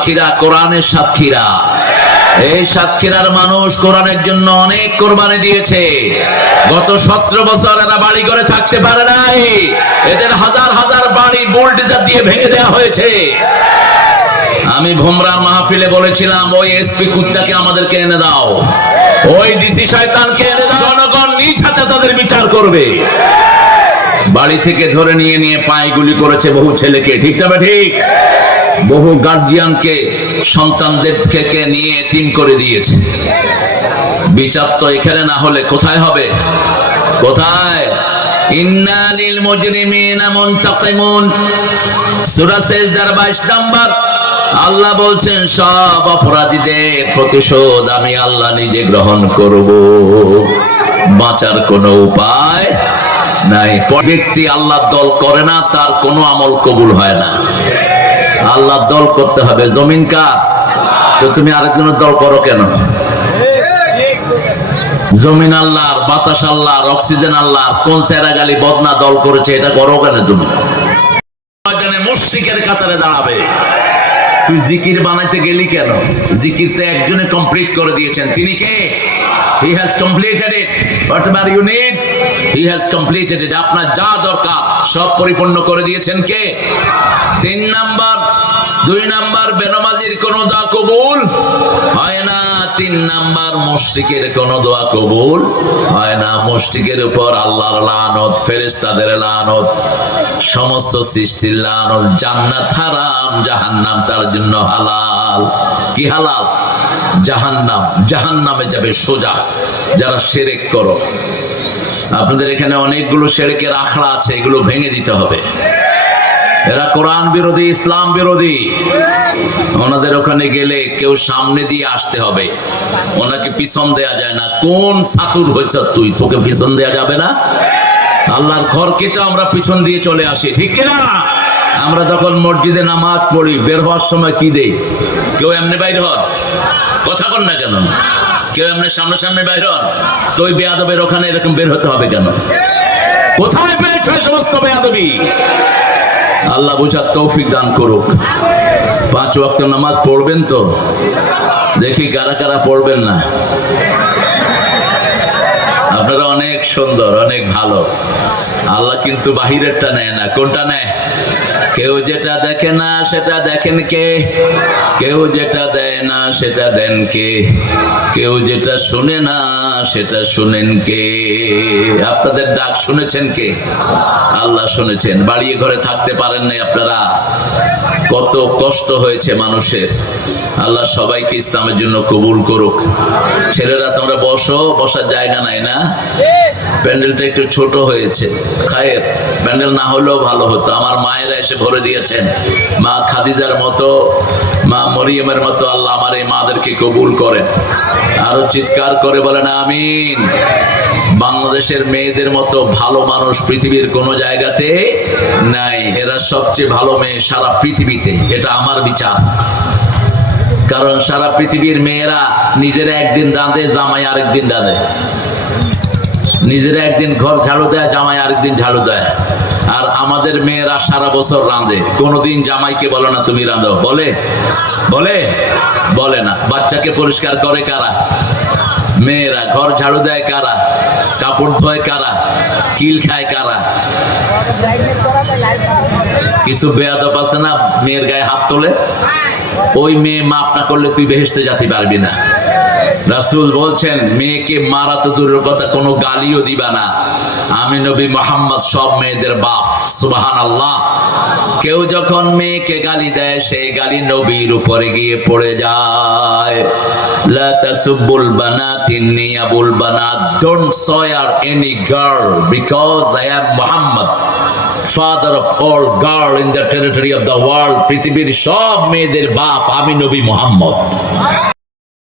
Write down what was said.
সাতক্ষীরা কোরআনের সাতক্ষীরা। এই সাতক্ষীরার মানুষ কোরআনের জন্য অনেক কোরবানি দিয়েছে। গত 17 বছর এরা বাড়ি করে থাকতে পারে নাই, এদের হাজার হাজার বাড়ি বুলডোজার দিয়ে ভেঙে দেওয়া হয়েছে। আমি ভোমরার মাহফিলে বলেছিলাম, ওই এসপি কুত্তাকে আমাদেরকে এনে দাও, ওই ডিসি শয়তানকে এনে দাও, জনগণ নিজ হাতে তাদের বিচার করবে। বাড়ি থেকে ধরে নিয়ে নিয়ে পায়ে গুলি করেছে বহু ছেলেকে, ঠিক তবে ঠিক। বহু গার্জিয়ানকে সন্তানদের থেকে নিয়ে এতিম করে দিয়েছে। বিচার তো এখানে না হলে কোথায় হবে? কোথায়? ইন্না লিল মুজরিমিনা মুনতাকিমুন, সূরা সিজদার 22 নম্বর। আল্লাহ বলছেন, সব অপরাধীদের প্রতিশোধ আমি আল্লাহ নিজে গ্রহণ করব, বাঁচার কোনো উপায় নাই। ব্যক্তি আল্লাহর দল করে না, তার কোনো আমল কবুল হয় না। আল্লাহর দল করতে হবে। জমিন কার? তো তুমি আরেকজনের দল করো কেন? জমিন আল্লাহর, বাতাস আল্লাহর, অক্সিজেন আল্লাহর। কোন সেরা গালি বদনা দল করেছে, এটা করো কেন তুমি? মুশরিকের কাতারে দাঁড়াবে। তুই জিকির বানাইতে গেলি কেন? জিকির তো একজনে কমপ্লিট করে দিয়েছেন, তিনি কে? He has completed it. Whatever you need, he has completed it. আপনার যা দরকার সব পরিপূর্ণ করে দিয়েছেন কে? 3 নাম্বার। 2 নাম্বার, বেনামাজির কোন দোয়া কবুল হয় না। 3 নাম্বার, মুশরিকের কোন দোয়া কবুল হয় না। মুশরিকের উপর আল্লাহর লানত, ফেরেশতাদের লানত, সমস্ত সৃষ্টির লানত। জান্নাত হারাম, জাহান্নাম তার জন্য হালাল। কি হালাল? জাহান্নাম। জাহান্নামে যাবে সোজা যারা শিরক করো। আপনাদের এখানে অনেকগুলো শিরকের আখড়া আছে, এগুলো ভেঙে দিতে হবে। এরা কোরআন বিরোধী, ইসলাম বিরোধী। ওনাদের ওখানে গেলে কেউ সামনে দিয়ে আসতে হবে, ওনাকে পিছন দেয়া যায় না। কোন সাতুর হয়েছ তুই, তোকে পিছন দেয়া যাবে না। আল্লাহর ঘরকে তো আমরা পিছন দিয়ে চলে আসি, ঠিক কিনা? আমরা যখন মসজিদে নামাজ পড়ি, বের হওয়ার সময় কি দেই? কেউ এমনি বাইর হন, কথা কন না কেন? কেউ এমনি সামনে সামনে বাইর হন। তো ওই বেয়াদবের ওখানে এরকম বের হতে হবে কেন? কোথায় পেয়েছে সমস্ত বেয়াদবি? আল্লাহ বুঝার তৌফিক দান করুক। 5 ওয়াক্ত নামাজ পড়বেন তো? দেখি কারা কারা পড়বেন না। আপনারা অনেক সুন্দর, অনেক ভালো। আল্লাহ কিন্তু বাহিরেরটা নেয় না। কোনটা নেয়? কেউ যেটা দেখে না সেটা দেখেন কে? কেউ যেটা দেয় না সেটা দেন কে? কেউ যেটা শুনে না সেটা শুনেন কে? আপনাদের ডাক শুনেছেন কে? আল্লাহ শুনেছেন। বাড়িয়ে ঘরে থাকতে পারেন নাই আপনারা, কত কষ্ট হয়েছে মানুষের। আল্লাহ সবাইকে ইসলামের জন্য কবুল করুক। ছেলেরা তোমরা বসো, বসার জায়গা নাই না? প্যান্ডেলটা একটু ছোট হয়েছে। খায়ের, প্যান্ডেল না হলেও ভালো হতো। আমার মায়েরা এসে ভরে দিয়েছেন। মা খাদিজার মতো, মা মরিয়মের মতো আল্লাহ আমার এই মাদেরকে কবুল করেন। আরো চিৎকার করে বলেন আমিন। বাংলাদেশের মেয়েদের মতো ভালো মানুষ পৃথিবীর কোন জায়গাতে নাই। এরা সবচেয়ে ভালো মেয়ে সারা পৃথিবীতে, এটা আমার বিচার। কারণ সারা পৃথিবীর মেয়েরা নিজেরা একদিন রাঁধে, জামাই আরেকদিন রাঁধে। নিজেরা একদিন ঘর ঝাড়ু দেয়, জামাই আরেকদিন ঝাড়ু দেয়। আর আমাদের মেয়েরা সারা বছর রাঁধে, কোনোদিন জামাইকে বলে না তুমি রাঁধো। বলে? বলে? বলে না। বাচ্চাকে পরিষ্কার করে কারা? মেয়েরা। ঘর ঝাড়ু দেয় কারা? কাপড় ধোয় কারা? কিল খায় কারা? কিছু বেয়াদব আছে না, মেয়ের গায়ে হাত তোলে। ওই মেয়ে মাপ না করলে তুই বেহেশতে যেতে পারবি না। রাসূল বলছেন, মেয়েকে মারা তো দূরের কথা, কোনো গালিও দিবা না। আমি নবী মুহাম্মদ সব মেয়েদের বাপ। সুবহানাল্লাহ। কেউ যখন মেয়েকে গালি দেয়, সেই গালি নবীর উপরে গিয়ে পড়ে যায়। লা তাসুবুল বানাত, ইন্নী Abul বানাত। Don't swear any girl because I am Muhammad, father of all girl in the territory of the world. পৃথিবীর সব মেয়েদের বাপ আমি নবী মুহাম্মদ।